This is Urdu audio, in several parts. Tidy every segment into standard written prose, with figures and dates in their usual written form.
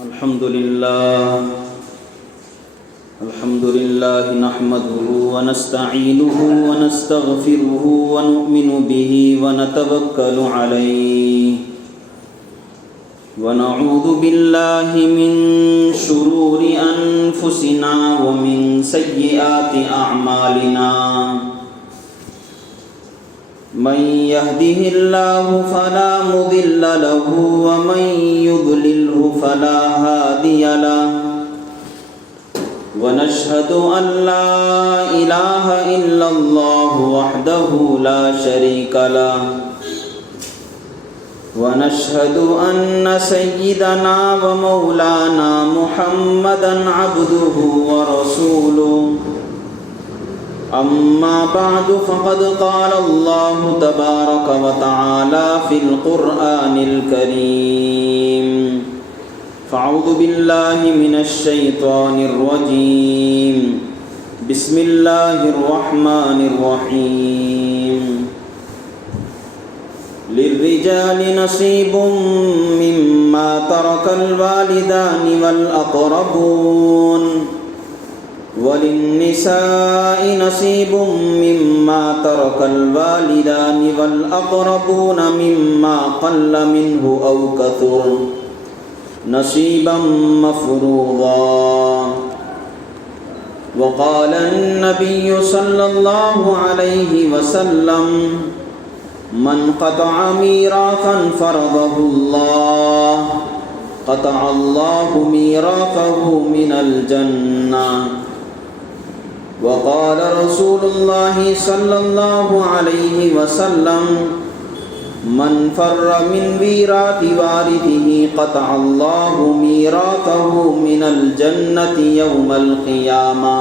الحمد لله نحمده ونستعينه ونستغفره ونؤمن به ونتوكل عليه ونعوذ بالله من شرور أنفسنا ومن سيئات أعمالنا من يهده الله فلا مضل له ومن يضلله فلا هادي له ونشهد أن لا إله إلا الله وحده لا شريك له ونشهد أن سيدنا ومولانا محمدا عبده ورسوله أما بعد فقد قال الله تبارك وتعالى في القرآن الكريم فأعوذ بالله من الشيطان الرجيم بسم الله الرحمن الرحيم للرجال نصيب مما ترك الوالدان والأقربون وللنساء نصيب مما ترك الوالدان والأقربون مما قل منه أو كثر نصيبا مفروضا وقال النبي صلى الله عليه وسلم من قطع ميراثا فرضه الله قطع الله ميراثه من الجنة وقال رسول الله صلى الله عليه وسلم من فر من ميراث وارثه قطع الله ميراثه من الجنة يوم القيامة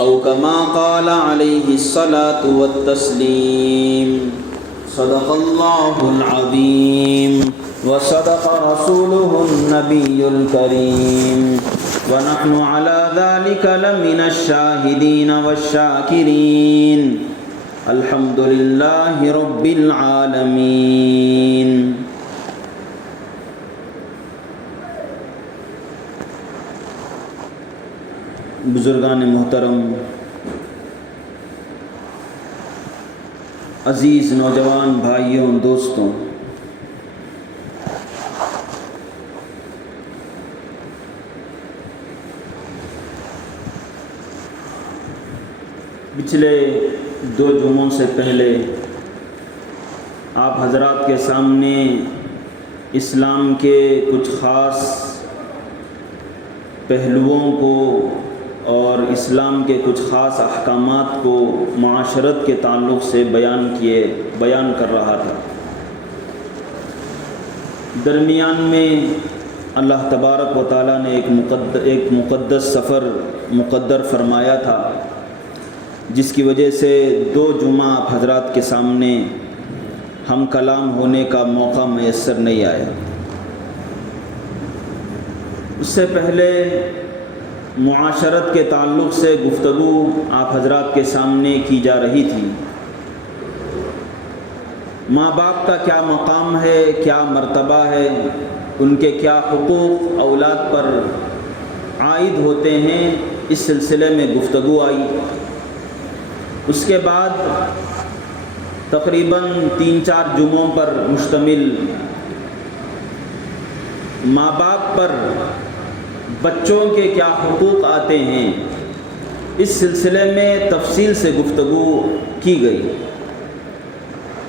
أو كما قال عليه الصلاة والتسليم صدق الله العظيم وصدق رسوله النبي الكريم ونحن على ذلك لمن الشاهدين والشاكرين الحمد لله رب العالمين بزرگان محترم، عزیز نوجوان بھائیوں دوستوں، پچھلے 2 جمعوں سے پہلے آپ حضرات کے سامنے اسلام کے کچھ خاص پہلوؤں کو اور اسلام کے کچھ خاص احکامات کو معاشرت کے تعلق سے بیان کر رہا تھا۔ درمیان میں اللہ تبارک و تعالیٰ نے ایک مقدس سفر مقدر فرمایا تھا، جس کی وجہ سے 2 جمعہ آپ حضرات کے سامنے ہم کلام ہونے کا موقع میسر نہیں آیا۔ اس سے پہلے معاشرت کے تعلق سے گفتگو آپ حضرات کے سامنے کی جا رہی تھی۔ ماں باپ کا کیا مقام ہے، کیا مرتبہ ہے، ان کے کیا حقوق اولاد پر عائد ہوتے ہیں، اس سلسلے میں گفتگو آئی۔ اس کے بعد تقریباً 3-4 جمعوں پر مشتمل ماں باپ پر بچوں کے کیا حقوق آتے ہیں، اس سلسلے میں تفصیل سے گفتگو کی گئی،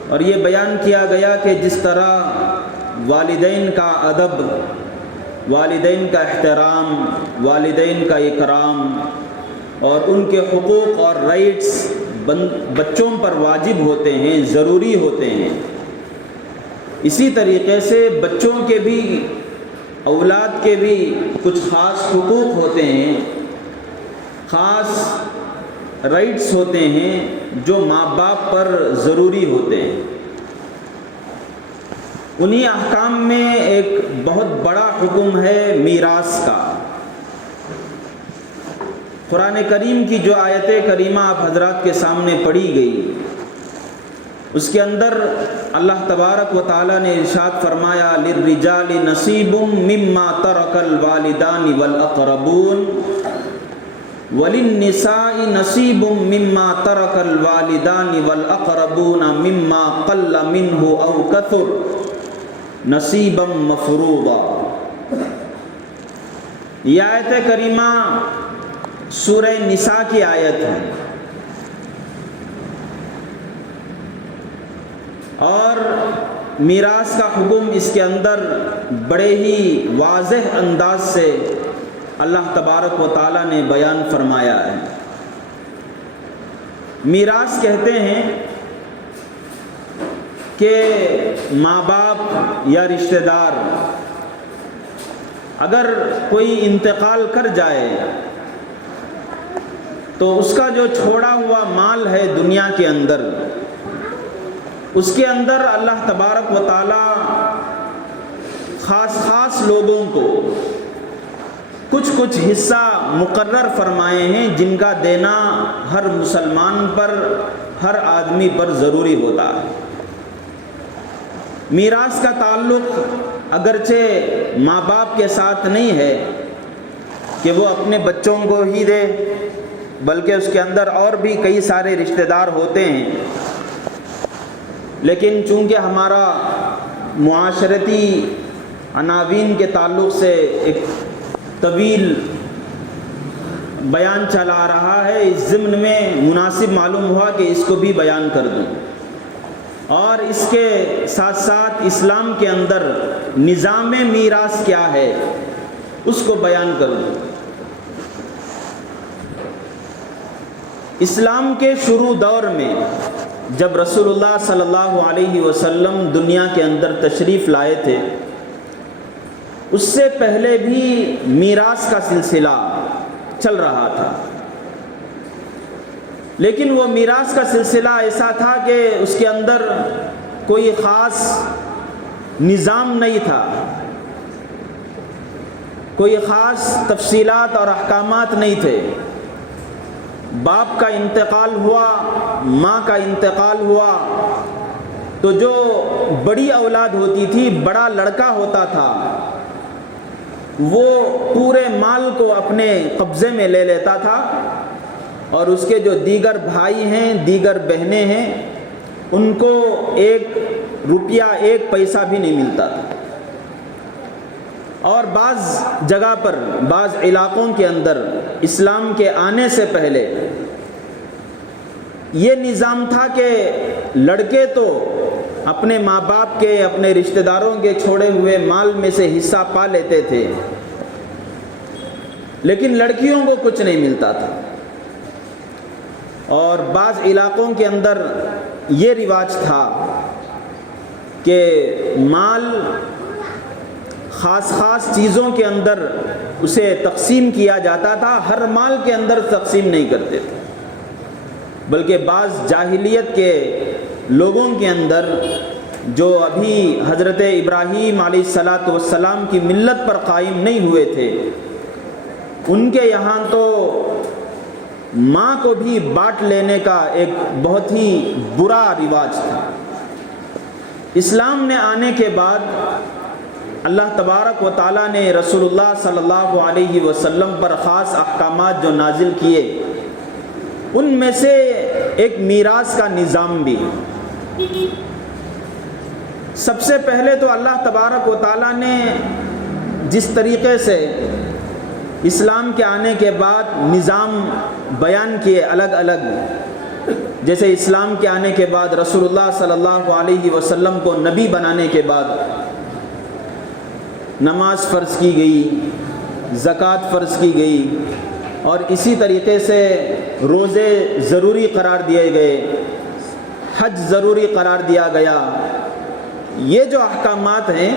اور یہ بیان کیا گیا کہ جس طرح والدین کا ادب، والدین کا احترام، والدین کا اکرام اور ان کے حقوق اور رائٹس بچوں پر واجب ہوتے ہیں، ضروری ہوتے ہیں، اسی طریقے سے بچوں کے بھی، اولاد کے بھی کچھ خاص حقوق ہوتے ہیں، خاص رائٹس ہوتے ہیں جو ماں باپ پر ضروری ہوتے ہیں۔ انہی احکام میں ایک بہت بڑا حکم ہے میراث کا۔ قرآن کریم کی جو آیت کریمہ آپ حضرات کے سامنے پڑھی گئی، اس کے اندر اللہ تبارک و تعالیٰ نے ارشاد فرمایا للرجال نصیب مما ترک الوالدان والاقربون وللنساء نصیب مما ترک الوالدان والاقربون مما قل منه او کثر نصیبا مفروضا۔ یہ آیت کریمہ سورہ نساء کی آیت ہے، اور میراث کا حکم اس کے اندر بڑے ہی واضح انداز سے اللہ تبارک و تعالیٰ نے بیان فرمایا ہے۔ میراث کہتے ہیں کہ ماں باپ یا رشتہ دار اگر کوئی انتقال کر جائے تو اس کا جو چھوڑا ہوا مال ہے دنیا کے اندر، اس کے اندر اللہ تبارک و تعالیٰ خاص لوگوں کو کچھ حصہ مقرر فرمائے ہیں جن کا دینا ہر مسلمان پر، ہر آدمی پر ضروری ہوتا ہے۔ میراث کا تعلق اگرچہ ماں باپ کے ساتھ نہیں ہے کہ وہ اپنے بچوں کو ہی دے، بلکہ اس کے اندر اور بھی کئی سارے رشتہ دار ہوتے ہیں، لیکن چونکہ ہمارا معاشرتی عناوین کے تعلق سے ایک طویل بیان چلا آ رہا ہے، اس ضمن میں مناسب معلوم ہوا کہ اس کو بھی بیان کر دوں، اور اس کے ساتھ ساتھ اسلام کے اندر نظام میراث کیا ہے اس کو بیان کر دوں۔ اسلام کے شروع دور میں جب رسول اللہ صلی اللہ علیہ وسلم دنیا کے اندر تشریف لائے تھے، اس سے پہلے بھی میراث کا سلسلہ چل رہا تھا، لیکن وہ میراث کا سلسلہ ایسا تھا کہ اس کے اندر کوئی خاص نظام نہیں تھا، کوئی خاص تفصیلات اور احکامات نہیں تھے۔ باپ کا انتقال ہوا، ماں کا انتقال ہوا، تو جو بڑی اولاد ہوتی تھی، بڑا لڑکا ہوتا تھا، وہ پورے مال کو اپنے قبضے میں لے لیتا تھا، اور اس کے جو دیگر بھائی ہیں، دیگر بہنیں ہیں، ان کو 1 روپیہ 1 پیسہ بھی نہیں ملتا تھا۔ اور بعض جگہ پر، بعض علاقوں کے اندر اسلام کے آنے سے پہلے یہ نظام تھا کہ لڑکے تو اپنے ماں باپ کے، اپنے رشتہ داروں کے چھوڑے ہوئے مال میں سے حصہ پا لیتے تھے، لیکن لڑکیوں کو کچھ نہیں ملتا تھا۔ اور بعض علاقوں کے اندر یہ رواج تھا کہ مال خاص چیزوں کے اندر اسے تقسیم کیا جاتا تھا، ہر مال کے اندر تقسیم نہیں کرتے تھے، بلکہ بعض جاہلیت کے لوگوں کے اندر جو ابھی حضرت ابراہیم علیہ السلام کی ملت پر قائم نہیں ہوئے تھے، ان کے یہاں تو ماں کو بھی بانٹ لینے کا ایک بہت ہی برا رواج تھا۔ اسلام نے آنے کے بعد اللہ تبارک و تعالیٰ نے رسول اللہ صلی اللہ علیہ وسلم پر خاص احکامات جو نازل کیے، ان میں سے ایک میراث کا نظام بھی۔ سب سے پہلے تو اللہ تبارک و تعالیٰ نے جس طریقے سے اسلام کے آنے کے بعد نظام بیان کیے الگ الگ، جیسے اسلام کے آنے کے بعد رسول اللہ صلی اللہ علیہ وسلم کو نبی بنانے کے بعد نماز فرض کی گئی، زکوٰۃ فرض کی گئی، اور اسی طریقے سے روزے ضروری قرار دیے گئے، حج ضروری قرار دیا گیا۔ یہ جو احکامات ہیں،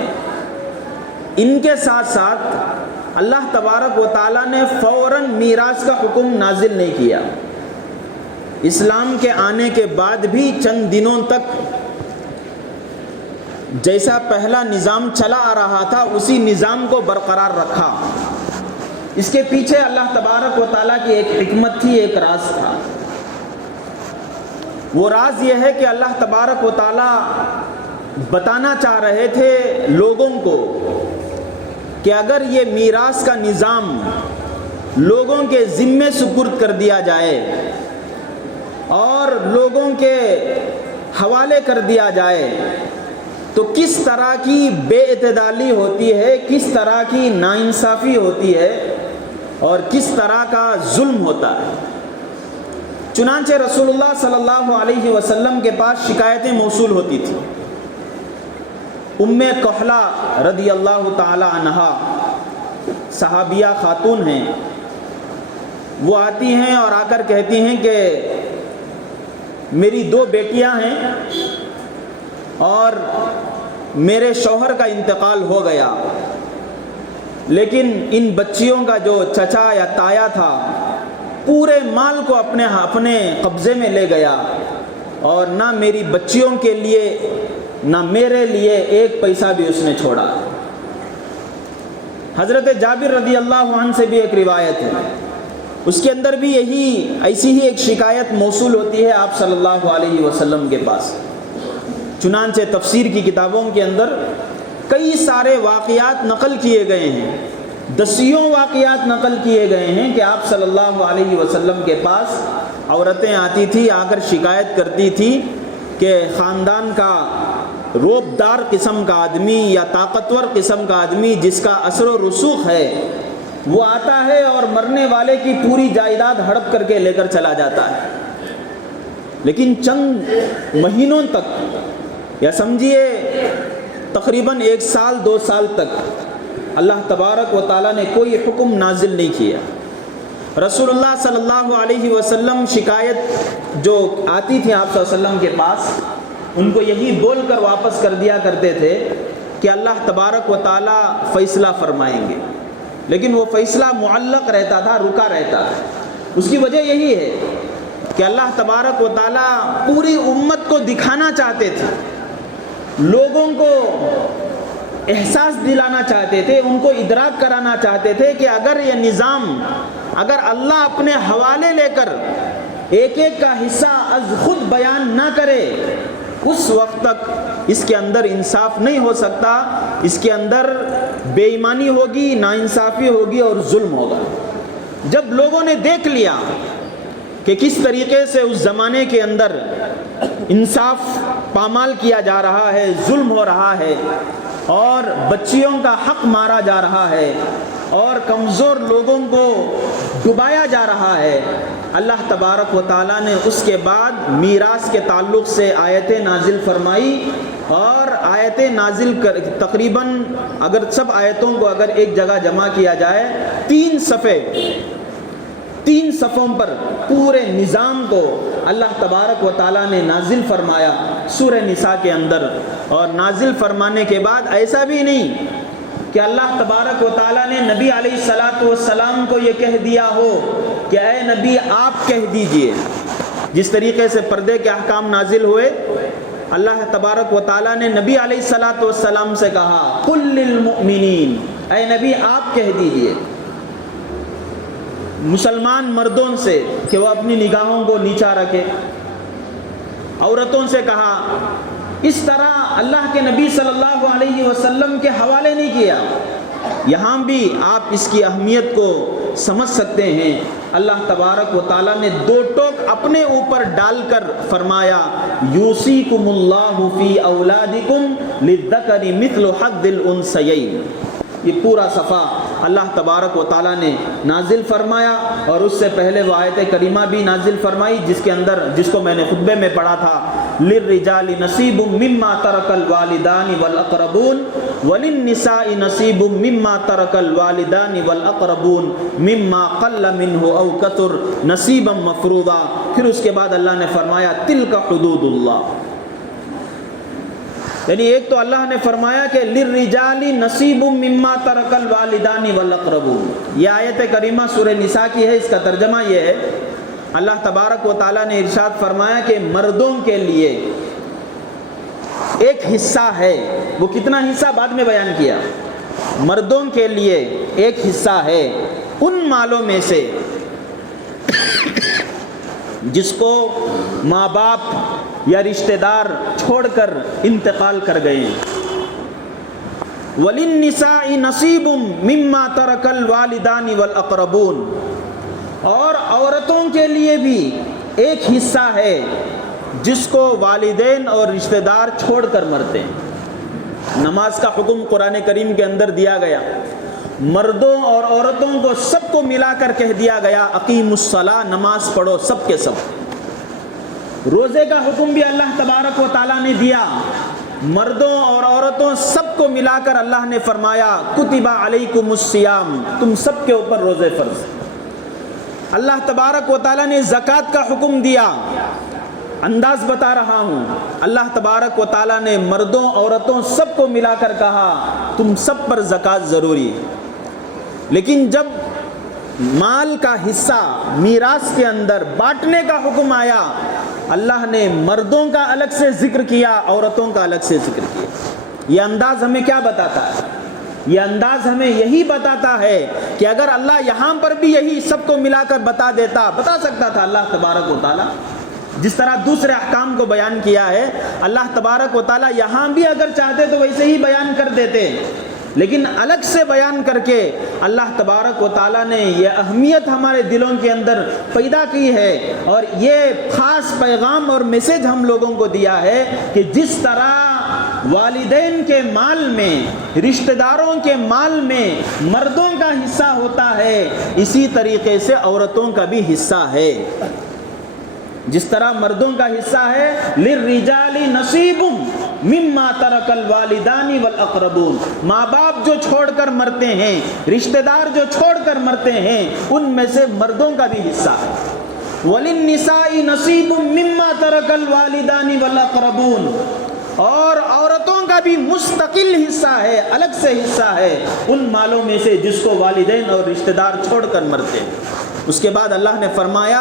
ان کے ساتھ ساتھ اللہ تبارک و تعالیٰ نے فوراً میراث کا حکم نازل نہیں کیا۔ اسلام کے آنے کے بعد بھی چند دنوں تک جیسا پہلا نظام چلا آ رہا تھا، اسی نظام کو برقرار رکھا۔ اس کے پیچھے اللہ تبارک و تعالیٰ کی ایک حکمت تھی، ایک راز تھا۔ وہ راز یہ ہے کہ اللہ تبارک و تعالی بتانا چاہ رہے تھے لوگوں کو کہ اگر یہ میراث کا نظام لوگوں کے ذمے سپرد کر دیا جائے اور لوگوں کے حوالے کر دیا جائے تو کس طرح کی بے اعتدالی ہوتی ہے، کس طرح کی ناانصافی ہوتی ہے اور کس طرح کا ظلم ہوتا ہے۔ چنانچہ رسول اللہ صلی اللہ علیہ وسلم کے پاس شکایتیں موصول ہوتی تھیں۔ ام کحلہ رضی اللہ تعالی عنہا صحابیہ خاتون ہیں، وہ آتی ہیں اور آ کر کہتی ہیں کہ میری 2 بیٹیاں ہیں اور میرے شوہر کا انتقال ہو گیا، لیکن ان بچیوں کا جو چچا یا تایا تھا پورے مال کو اپنے قبضے میں لے گیا اور نہ میری بچیوں کے لیے نہ میرے لیے 1 پیسہ بھی اس نے چھوڑا۔ حضرت جابر رضی اللہ عنہ سے بھی ایک روایت ہے، اس کے اندر بھی ایسی ہی ایک شکایت موصول ہوتی ہے آپ صلی اللہ علیہ وسلم کے پاس۔ چنانچہ تفسیر کی کتابوں کے اندر کئی سارے واقعات نقل کیے گئے ہیں، دسیوں واقعات نقل کیے گئے ہیں کہ آپ صلی اللہ علیہ وسلم کے پاس عورتیں آتی تھی، آ کر شکایت کرتی تھی کہ خاندان کا روبدار قسم کا آدمی یا طاقتور قسم کا آدمی جس کا اثر و رسوخ ہے وہ آتا ہے اور مرنے والے کی پوری جائیداد ہڑپ کر کے لے کر چلا جاتا ہے، لیکن چند مہینوں تک یا سمجھیے تقریباً 1 سال 2 سال تک اللہ تبارک و تعالیٰ نے کوئی حکم نازل نہیں کیا۔ رسول اللہ صلی اللہ علیہ وسلم شکایت جو آتی تھی آپ صلی اللہ علیہ وسلم کے پاس ان کو یہی بول کر واپس کر دیا کرتے تھے کہ اللہ تبارک و تعالیٰ فیصلہ فرمائیں گے، لیکن وہ فیصلہ معلق رہتا تھا، رکا رہتا تھا۔ اس کی وجہ یہی ہے کہ اللہ تبارک و تعالیٰ پوری امت کو دکھانا چاہتے تھے، لوگوں کو احساس دلانا چاہتے تھے، ان کو ادراک کرانا چاہتے تھے کہ اگر یہ نظام اگر اللہ اپنے حوالے لے کر ایک ایک کا حصہ از خود بیان نہ کرے اس وقت تک اس کے اندر انصاف نہیں ہو سکتا، اس کے اندر بے ایمانی ہوگی، ناانصافی ہوگی اور ظلم ہوگا۔ جب لوگوں نے دیکھ لیا کہ کس طریقے سے اس زمانے کے اندر انصاف پامال کیا جا رہا ہے، ظلم ہو رہا ہے اور بچیوں کا حق مارا جا رہا ہے اور کمزور لوگوں کو ڈبایا جا رہا ہے، اللہ تبارک و تعالیٰ نے اس کے بعد میراث کے تعلق سے آیتیں نازل فرمائی، اور آیتیں نازل کر تقریباً اگر سب آیتوں کو اگر ایک جگہ جمع کیا جائے 3 صفوں پر پورے نظام کو اللہ تبارک و تعالیٰ نے نازل فرمایا سورہ نساء کے اندر۔ اور نازل فرمانے کے بعد ایسا بھی نہیں کہ اللہ تبارک و تعالیٰ نے نبی علیہ السلام کو یہ کہہ دیا ہو کہ اے نبی آپ کہہ دیجئے۔ جس طریقے سے پردے کے احکام نازل ہوئے، اللہ تبارک و تعالیٰ نے نبی علیہ السلام سے کہا قل للمؤمنین، اے نبی آپ کہہ دیجئے مسلمان مردوں سے کہ وہ اپنی نگاہوں کو نیچا رکھے، عورتوں سے کہا۔ اس طرح اللہ کے نبی صلی اللہ علیہ وسلم کے حوالے نہیں کیا۔ یہاں بھی آپ اس کی اہمیت کو سمجھ سکتے ہیں، اللہ تبارک و تعالیٰ نے 2 ٹوک اپنے اوپر ڈال کر فرمایا یوصیکم اللہ فی اولادکم للذکر مثل حظ الانثیین۔ یہ پورا صفحہ اللہ تبارک و تعالیٰ نے نازل فرمایا، اور اس سے پہلے وہ آیت کریمہ بھی نازل فرمائی جس کو میں نے خطبے میں پڑھا تھا للرجال نصیب مما ترک الوالدان والاقربون وللنساء نصیب مما ترک الوالدان والاقربون مما قل منہ او کثر نصیبا مفروضا۔ پھر اس کے بعد اللہ نے فرمایا تلک حدود اللہ، یعنی ایک تو اللہ نے فرمایا کہ للرجال نصیب مما ترک الوالدان والاقربون۔ یہ آیت کریمہ سورہ نساء کی ہے، اس کا ترجمہ یہ ہے اللہ تبارک و تعالیٰ نے ارشاد فرمایا کہ مردوں کے لیے ایک حصہ ہے، وہ کتنا حصہ بعد میں بیان کیا، مردوں کے لیے ایک حصہ ہے ان مالوں میں سے جس کو ماں باپ یا رشتہ دار چھوڑ کر انتقال کر گئے ہیں۔ وَلِلنِّسَاءِ نَصِيبٌ مِّمَّا تَرَكَ الْوَالِدَانِ وَالْأَقْرَبُونَ، اور عورتوں کے لیے بھی ایک حصہ ہے جس کو والدین اور رشتہ دار چھوڑ کر مرتے ہیں۔ نماز کا حکم قرآن کریم کے اندر دیا گیا، مردوں اور عورتوں کو سب کو ملا کر کہہ دیا گیا اقیموا الصلاۃ، نماز پڑھو سب کے سب۔ روزے کا حکم بھی اللہ تبارک و تعالیٰ نے دیا، مردوں اور عورتوں سب کو ملا کر اللہ نے فرمایا کتب علیکم الصیام، تم سب کے اوپر روزے فرض۔ اللہ تبارک و تعالیٰ نے زکوٰۃ کا حکم دیا، انداز بتا رہا ہوں، اللہ تبارک و تعالیٰ نے مردوں عورتوں سب کو ملا کر کہا تم سب پر زکوٰۃ ضروری ہے۔ لیکن جب مال کا حصہ میراث کے اندر بانٹنے کا حکم آیا، اللہ نے مردوں کا الگ سے ذکر کیا، عورتوں کا الگ سے ذکر کیا۔ یہ انداز ہمیں کیا بتاتا ہے؟ یہ انداز ہمیں یہی بتاتا ہے کہ اگر اللہ یہاں پر بھی یہی سب کو ملا کر بتا سکتا تھا اللہ تبارک و تعالیٰ، جس طرح دوسرے احکام کو بیان کیا ہے، اللہ تبارک و تعالیٰ یہاں بھی اگر چاہتے تو ویسے ہی بیان کر دیتے، لیکن الگ سے بیان کر کے اللہ تبارک و تعالیٰ نے یہ اہمیت ہمارے دلوں کے اندر پیدا کی ہے، اور یہ خاص پیغام اور میسج ہم لوگوں کو دیا ہے کہ جس طرح والدین کے مال میں، رشتہ داروں کے مال میں مردوں کا حصہ ہوتا ہے، اسی طریقے سے عورتوں کا بھی حصہ ہے۔ جس طرح مردوں کا حصہ ہے للرجال نصیب مما ترک الوالدان والاقربون، ماں باپ جو چھوڑ کر مرتے ہیں، رشتہ دار جو چھوڑ کر مرتے ہیں، ان میں سے مردوں کا بھی حصہ ہے۔ وللنساء نصیب مما ترک الوالدان والاقربون، اور عورتوں کا بھی مستقل حصہ ہے، الگ سے حصہ ہے ان مالوں میں سے جس کو والدین اور رشتہ دار چھوڑ کر مرتے ہیں۔ اس کے بعد اللہ نے فرمایا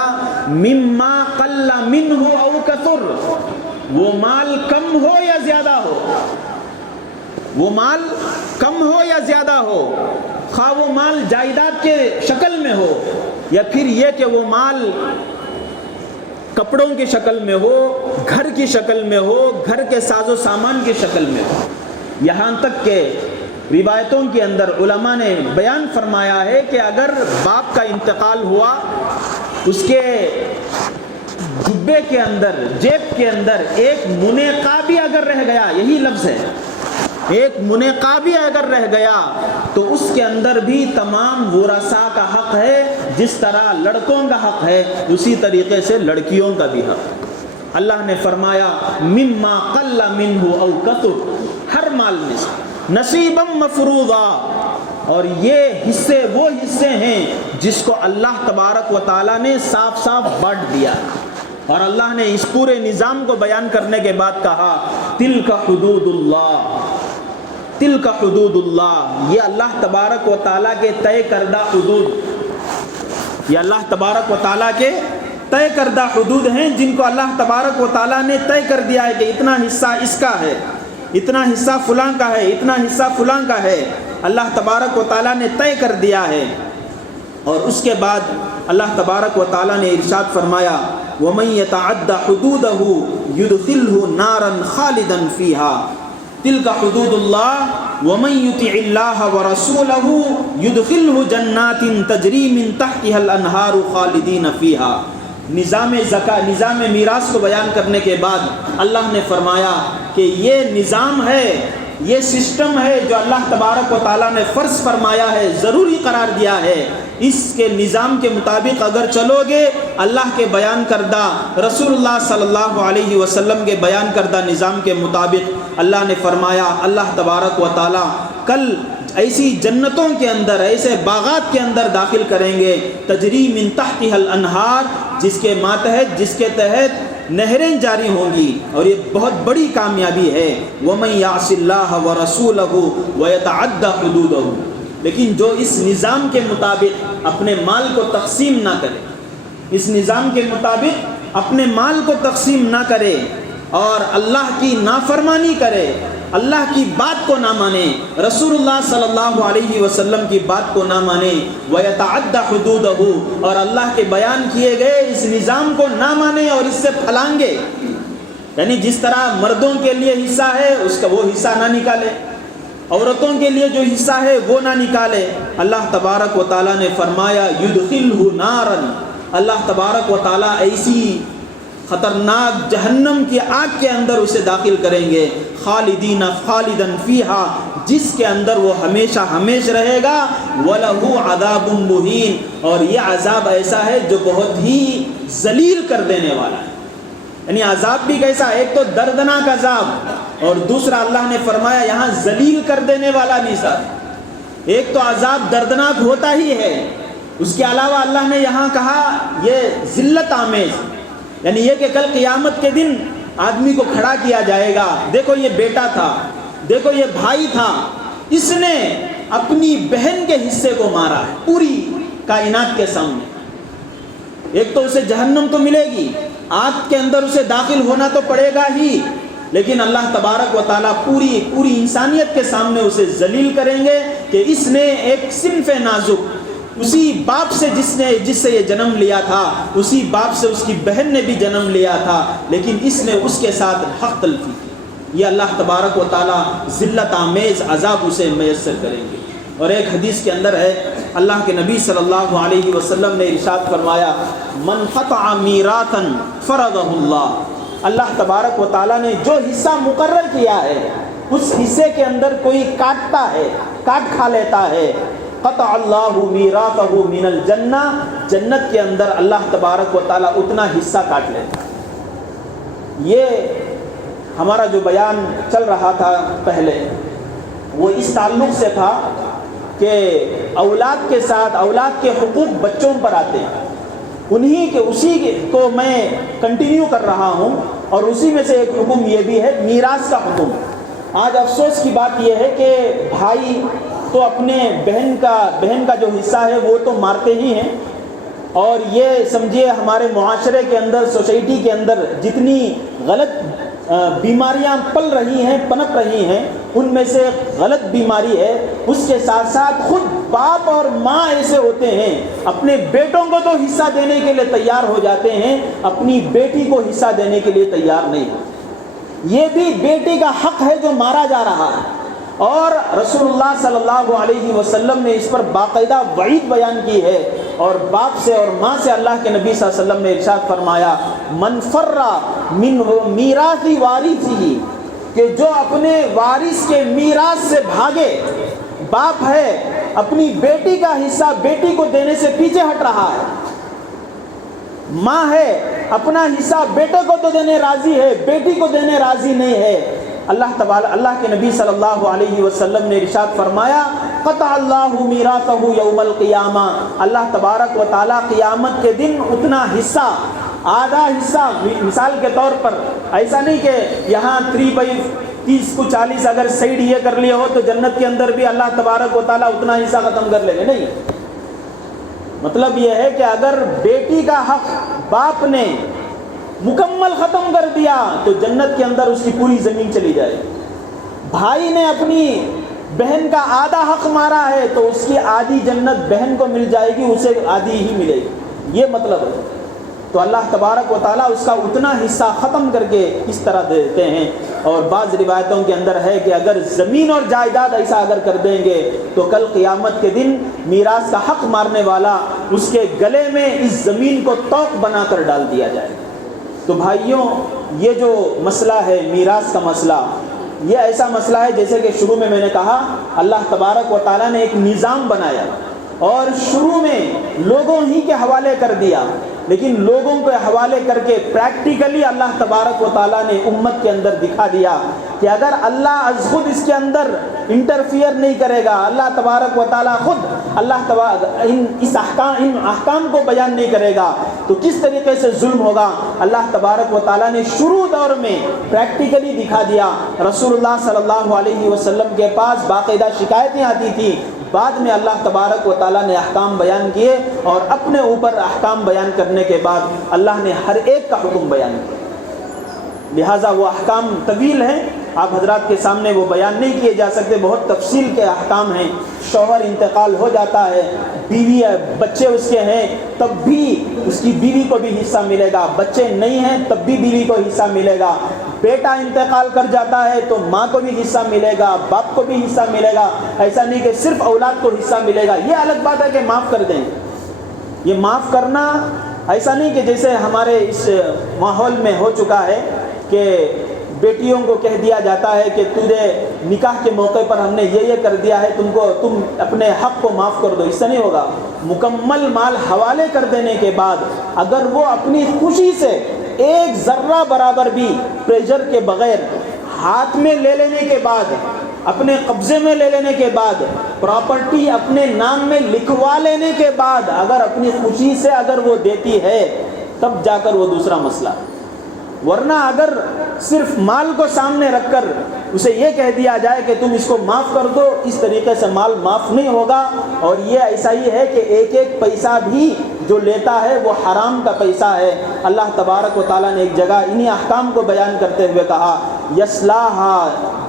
مما قل منہ او کثر، وہ مال کم ہو یا زیادہ ہو، وہ مال کم ہو یا زیادہ ہو، خواہ وہ مال جائیداد کے شکل میں ہو یا پھر یہ کہ وہ مال کپڑوں کی شکل میں ہو، گھر کی شکل میں ہو، گھر کے ساز و سامان کی شکل میں ہو۔ یہاں تک کہ روایتوں کے اندر علماء نے بیان فرمایا ہے کہ اگر باپ کا انتقال ہوا، اس کے جبے کے اندر، جیب کے اندر ایک منقا بھی اگر رہ گیا، یہی لفظ ہے، ایک منقا بھی اگر رہ گیا تو اس کے اندر بھی تمام ورثاء کا حق ہے، جس طرح لڑکوں کا حق ہے اسی طریقے سے لڑکیوں کا بھی حق۔ اللہ نے فرمایا مما قل منہ او کثر، ہر مال میں سے نصیبا مفروضا، اور یہ حصے وہ حصے ہیں جس کو اللہ تبارک و تعالیٰ نے صاف صاف بانٹ دیا، اور اللہ نے اس پورے نظام کو بیان کرنے کے بعد کہا تلک حدود اللہ، تلک حدود اللہ، یہ اللہ تبارک و تعالیٰ کے طے کردہ حدود، یہ اللہ تبارک و تعالیٰ کے طے کردہ حدود ہیں جن کو اللہ تبارک و تعالیٰ نے طے کر دیا ہے کہ اتنا حصہ اس کا ہے، اتنا حصہ فلاں کا ہے، اتنا حصہ فلاں کا ہے، اللہ تبارک و تعالیٰ نے طے کر دیا ہے۔ اور اس کے بعد اللہ تبارک و تعالیٰ نے ارشاد فرمایا وَمَن يَتَعَدَّ حُدُودَهُ يُدْخِلْهُ نَارًا خَالِدًا فِيهَا تِلْكَ حُدُودُ اللَّهِ وَمَن يُطِعِ اللَّهَ وَرَسُولَهُ يُدْخِلْهُ جَنَّاتٍ تَجْرِي مِن تَحْتِهَا الْأَنْهَارُ خَالِدِينَ فِيهَا۔ نظام میراث کو بیان کرنے کے بعد اللہ نے فرمایا کہ یہ نظام ہے، یہ سسٹم ہے جو اللہ تبارک و تعالیٰ نے فرض فرمایا ہے، ضروری قرار دیا ہے، اس کے نظام کے مطابق اگر چلو گے، اللہ کے بیان کردہ، رسول اللہ صلی اللہ علیہ وسلم کے بیان کردہ نظام کے مطابق، اللہ نے فرمایا اللہ تبارک و تعالیٰ کل ایسی جنتوں کے اندر، ایسے باغات کے اندر داخل کریں گے، تجری من تحتها الانہار، جس کے ماتحت، جس کے تحت نہریں جاری ہوں گی، اور یہ بہت بڑی کامیابی ہے۔ وَمَن يَعْصِ اللَّهَ وَرَسُولَهُ وَيَتَعَدَّ حُدُودَهُ، لیکن جو اس نظام کے مطابق اپنے مال کو تقسیم نہ کرے، اس نظام کے مطابق اپنے مال کو تقسیم نہ کرے اور اللہ کی نافرمانی کرے، اللہ کی بات کو نہ مانے، رسول اللہ صلی اللہ علیہ وسلم کی بات کو نہ مانے، وَيَتَعَدَّ حُدُودَهُ، اور اللہ کے بیان کیے گئے اس نظام کو نہ مانے اور اس سے پھلانگے، یعنی جس طرح مردوں کے لیے حصہ ہے اس کا وہ حصہ نہ نکالے، عورتوں کے لیے جو حصہ ہے وہ نہ نکالے۔ اللہ تبارک و تعالیٰ نے فرمایا يُدْخِلْهُ نَارًا، اللہ تبارک و تعالیٰ ایسی خطرناک جہنم کی آگ کے اندر اسے داخل کریں گے، خالداً فیہا، جس کے اندر وہ ہمیشہ ہمیش رہے گا، وَلَهُ عَذَابٌ مُّہِینٌ، اور یہ عذاب ایسا ہے جو بہت ہی ذلیل کر دینے والا ہے۔ یعنی عذاب بھی کیسا، ایک تو دردناک عذاب، اور دوسرا اللہ نے فرمایا یہاں ذلیل کر دینے والا بھی ساتھ۔ ایک تو عذاب دردناک ہوتا ہی ہے، اس کے علاوہ اللہ نے یہاں کہا یہ ذلت آمیز، یعنی یہ کہ کل قیامت کے دن آدمی کو کھڑا کیا جائے گا، دیکھو یہ بیٹا تھا، دیکھو یہ بھائی تھا، اس نے اپنی بہن کے حصے کو مارا ہے پوری کائنات کے سامنے۔ ایک تو اسے جہنم تو ملے گی، آگ کے اندر اسے داخل ہونا تو پڑے گا ہی، لیکن اللہ تبارک و تعالیٰ پوری انسانیت کے سامنے اسے ذلیل کریں گے کہ اس نے ایک صنف نازک، اسی باپ سے جس سے یہ جنم لیا تھا، اسی باپ سے اس کی بہن نے بھی جنم لیا تھا، لیکن اس نے اس کے ساتھ حق تلفی کی۔ یہ اللہ تبارک و تعالیٰ ذلت آمیز عذاب اسے میسر کریں گے۔ اور ایک حدیث کے اندر ہے، اللہ کے نبی صلی اللہ علیہ وسلم نے ارشاد فرمایا، من قطع میراثا فرضہ اللہ، اللہ تبارک و تعالیٰ نے جو حصہ مقرر کیا ہے اس حصے کے اندر کوئی کاٹتا ہے، کاٹ کھا لیتا ہے، قطع اللہ میراثہ من الجنہ، جنت کے اندر اللہ تبارک و تعالیٰ اتنا حصہ کاٹ لیتا ہے۔ یہ ہمارا جو بیان چل رہا تھا پہلے وہ اس تعلق سے تھا کہ اولاد کے ساتھ اولاد کے حقوق بچوں پر آتے ہیں، اسی کو میں کنٹینیو کر رہا ہوں، اور اسی میں سے ایک حکم یہ بھی ہے میراث کا حکم۔ آج افسوس کی بات یہ ہے کہ بھائی تو اپنے بہن کا جو حصہ ہے وہ تو مارتے ہی ہیں، اور یہ سمجھیے ہمارے معاشرے کے اندر، سوسائٹی کے اندر جتنی غلط بیماریاں پل رہی ہیں، پنپ رہی ہیں، ان میں سے غلط بیماری ہے، اس کے ساتھ ساتھ خود باپ اور ماں ایسے ہوتے ہیں اپنے بیٹوں کو تو حصہ دینے کے لیے تیار ہو جاتے ہیں، اپنی بیٹی کو حصہ دینے کے لیے تیار نہیں ہوتے۔ یہ بھی بیٹی کا حق ہے جو مارا جا رہا ہے، اور رسول اللہ صلی اللہ علیہ وسلم نے اس پر باقاعدہ وعید بیان کی ہے، اور باپ سے اور ماں سے اللہ کے نبی صلی اللہ علیہ وسلم نے ارشاد فرمایا، من فر من میراث وارثہ، کہ جو اپنے وارث کے میراث سے بھاگے، باپ ہے اپنی بیٹی کا حصہ بیٹی کو دینے سے پیچھے ہٹ رہا ہے، ماں ہے اپنا حصہ بیٹے کو تو دینے راضی ہے، بیٹی کو دینے راضی نہیں ہے، اللہ کے نبی صلی اللہ علیہ وسلم نے ارشاد فرمایا، قطع اللہ میراثہ یوم القیامہ، اللہ تبارک و تعالیٰ قیامت کے دن اتنا حصہ، آدھا حصہ، مثال کے طور پر ایسا نہیں کہ یہاں 3/30 کو 40 اگر سائڈ یہ کر لیے ہو تو جنت کے اندر بھی اللہ تبارک و تعالیٰ اتنا حصہ ختم کر لیں گے، نہیں، مطلب یہ ہے کہ اگر بیٹی کا حق باپ نے مکمل ختم کر دیا تو جنت کے اندر اس کی پوری زمین چلی جائے گی۔ بھائی نے اپنی بہن کا آدھا حق مارا ہے تو اس کی آدھی جنت بہن کو مل جائے گی، اسے آدھی ہی ملے گی، یہ مطلب ہے۔ تو اللہ تبارک و تعالیٰ اس کا اتنا حصہ ختم کر کے اس طرح دیتے ہیں، اور بعض روایتوں کے اندر ہے کہ اگر زمین اور جائیداد ایسا اگر کر دیں گے تو کل قیامت کے دن میراث کا حق مارنے والا اس کے گلے میں اس زمین کو توق بنا کر ڈال دیا جائے گا۔ تو بھائیوں، یہ جو مسئلہ ہے میراث کا مسئلہ، یہ ایسا مسئلہ ہے جیسے کہ شروع میں نے کہا، اللہ تبارک و تعالیٰ نے ایک نظام بنایا اور شروع میں لوگوں ہی کے حوالے کر دیا، لیکن لوگوں کے حوالے کر کے پریکٹیکلی اللہ تبارک و تعالیٰ نے امت کے اندر دکھا دیا کہ اگر اللہ از خود اس کے اندر انٹرفیئر نہیں کرے گا، اللہ تبارک و تعالیٰ خود ان احکام کو بیان نہیں کرے گا تو کس طریقے سے ظلم ہوگا۔ اللہ تبارک و تعالیٰ نے شروع دور میں پریکٹیکلی دکھا دیا۔ رسول اللہ صلی اللہ علیہ وسلم کے پاس باقاعدہ شکایتیں آتی تھیں، بعد میں اللہ تبارک و تعالیٰ نے احکام بیان کیے، اور اپنے اوپر احکام بیان کرنے کے بعد اللہ نے ہر ایک کا حکم بیان کیا۔ لہٰذا وہ احکام طویل ہیں، آپ حضرات کے سامنے وہ بیان نہیں کیے جا سکتے، بہت تفصیل کے احکام ہیں۔ شوہر انتقال ہو جاتا ہے، بیوی بچے اس کے ہیں، تب بھی اس کی بیوی کو بھی حصہ ملے گا، بچے نہیں ہیں تب بھی بیوی کو حصہ ملے گا، بیٹا انتقال کر جاتا ہے تو ماں کو بھی حصہ ملے گا، باپ کو بھی حصہ ملے گا۔ ایسا نہیں کہ صرف اولاد کو حصہ ملے گا۔ یہ الگ بات ہے کہ معاف کر دیں، یہ معاف کرنا ایسا نہیں کہ جیسے ہمارے اس ماحول میں ہو چکا ہے کہ بیٹیوں کو کہہ دیا جاتا ہے کہ تجھے نکاح کے موقع پر ہم نے یہ کر دیا ہے، تم اپنے حق کو معاف کر دو۔ اس سے نہیں ہوگا۔ مکمل مال حوالے کر دینے کے بعد اگر وہ اپنی خوشی سے ایک ذرہ برابر بھی پریشر کے بغیر ہاتھ میں لے لینے کے بعد، اپنے قبضے میں لے لینے کے بعد، پراپرٹی اپنے نام میں لکھوا لینے کے بعد اگر اپنی خوشی سے اگر وہ دیتی ہے تب جا کر وہ دوسرا مسئلہ۔ ورنہ اگر صرف مال کو سامنے رکھ کر اسے یہ کہہ دیا جائے کہ تم اس کو معاف کر دو، اس طریقے سے مال معاف نہیں ہوگا۔ اور یہ ایسا ہی ہے کہ ایک ایک پیسہ بھی جو لیتا ہے وہ حرام کا پیسہ ہے۔ اللہ تبارک و تعالیٰ نے ایک جگہ انہی احکام کو بیان کرتے ہوئے کہا یصلاھا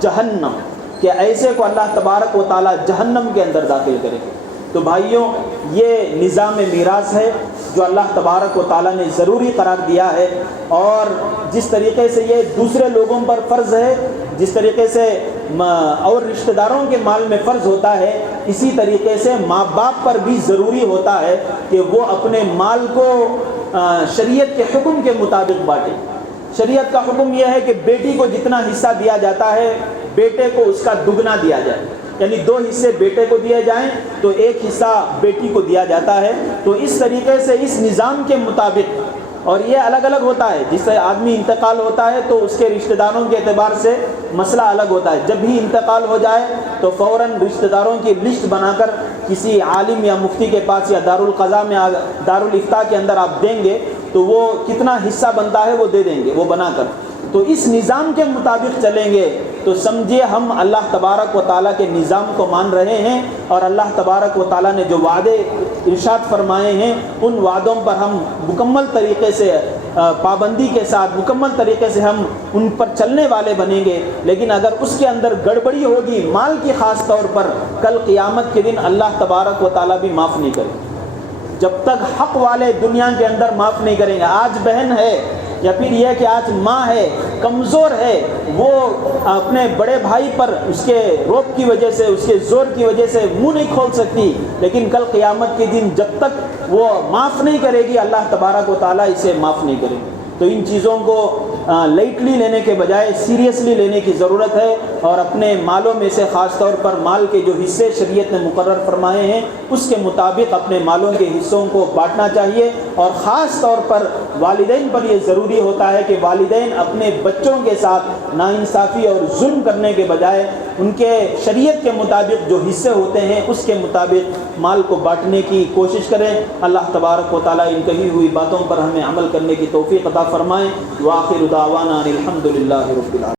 جہنم، کہ ایسے کو اللہ تبارک و تعالیٰ جہنم کے اندر داخل کرے گا۔ تو بھائیوں، یہ نظام میراث ہے جو اللہ تبارک و تعالیٰ نے ضروری قرار دیا ہے، اور جس طریقے سے یہ دوسرے لوگوں پر فرض ہے، جس طریقے سے اور رشتہ داروں کے مال میں فرض ہوتا ہے، اسی طریقے سے ماں باپ پر بھی ضروری ہوتا ہے کہ وہ اپنے مال کو شریعت کے حکم کے مطابق بانٹے۔ شریعت کا حکم یہ ہے کہ بیٹی کو جتنا حصہ دیا جاتا ہے بیٹے کو اس کا دگنا دیا جائے، یعنی 2 حصے بیٹے کو دیے جائیں تو 1 حصہ بیٹی کو دیا جاتا ہے۔ تو اس طریقے سے اس نظام کے مطابق، اور یہ الگ الگ ہوتا ہے، جس سے آدمی انتقال ہوتا ہے تو اس کے رشتہ داروں کے اعتبار سے مسئلہ الگ ہوتا ہے۔ جب بھی انتقال ہو جائے تو فوراً رشتہ داروں کی لسٹ بنا کر کسی عالم یا مفتی کے پاس یا دارالقضاء میں دارالافتاء کے اندر آپ دیں گے تو وہ کتنا حصہ بنتا ہے وہ دے دیں گے وہ بنا کر۔ تو اس نظام کے مطابق چلیں گے تو سمجھے ہم اللہ تبارک و تعالیٰ کے نظام کو مان رہے ہیں، اور اللہ تبارک و تعالیٰ نے جو وعدے ارشاد فرمائے ہیں ان وعدوں پر ہم مکمل طریقے سے پابندی کے ساتھ مکمل طریقے سے ہم ان پر چلنے والے بنیں گے۔ لیکن اگر اس کے اندر گڑبڑی ہوگی مال کی خاص طور پر، کل قیامت کے دن اللہ تبارک و تعالیٰ بھی معاف نہیں کرے گا۔ جب تک حق والے دنیا کے اندر معاف نہیں کریں گے، آج بہن ہے یا پھر یہ کہ آج ماں ہے کمزور ہے، وہ اپنے بڑے بھائی پر اس کے روب کی وجہ سے اس کے زور کی وجہ سے منہ نہیں کھول سکتی، لیکن کل قیامت کے دن جب تک وہ معاف نہیں کرے گی اللہ تبارک و تعالیٰ اسے معاف نہیں کرے گی۔ تو ان چیزوں کو لائٹلی لینے کے بجائے سیریسلی لینے کی ضرورت ہے، اور اپنے مالوں میں سے خاص طور پر مال کے جو حصے شریعت نے مقرر فرمائے ہیں اس کے مطابق اپنے مالوں کے حصوں کو بانٹنا چاہیے۔ اور خاص طور پر والدین پر یہ ضروری ہوتا ہے کہ والدین اپنے بچوں کے ساتھ ناانصافی اور ظلم کرنے کے بجائے ان کے شریعت کے مطابق جو حصے ہوتے ہیں اس کے مطابق مال کو بانٹنے کی کوشش کریں۔ اللہ تبارک و تعالیٰ ان کہی ہوئی باتوں پر ہمیں عمل کرنے کی توفیق عطا فرمائیں۔ وآخر دعوانا الحمد للہ رب العالمین۔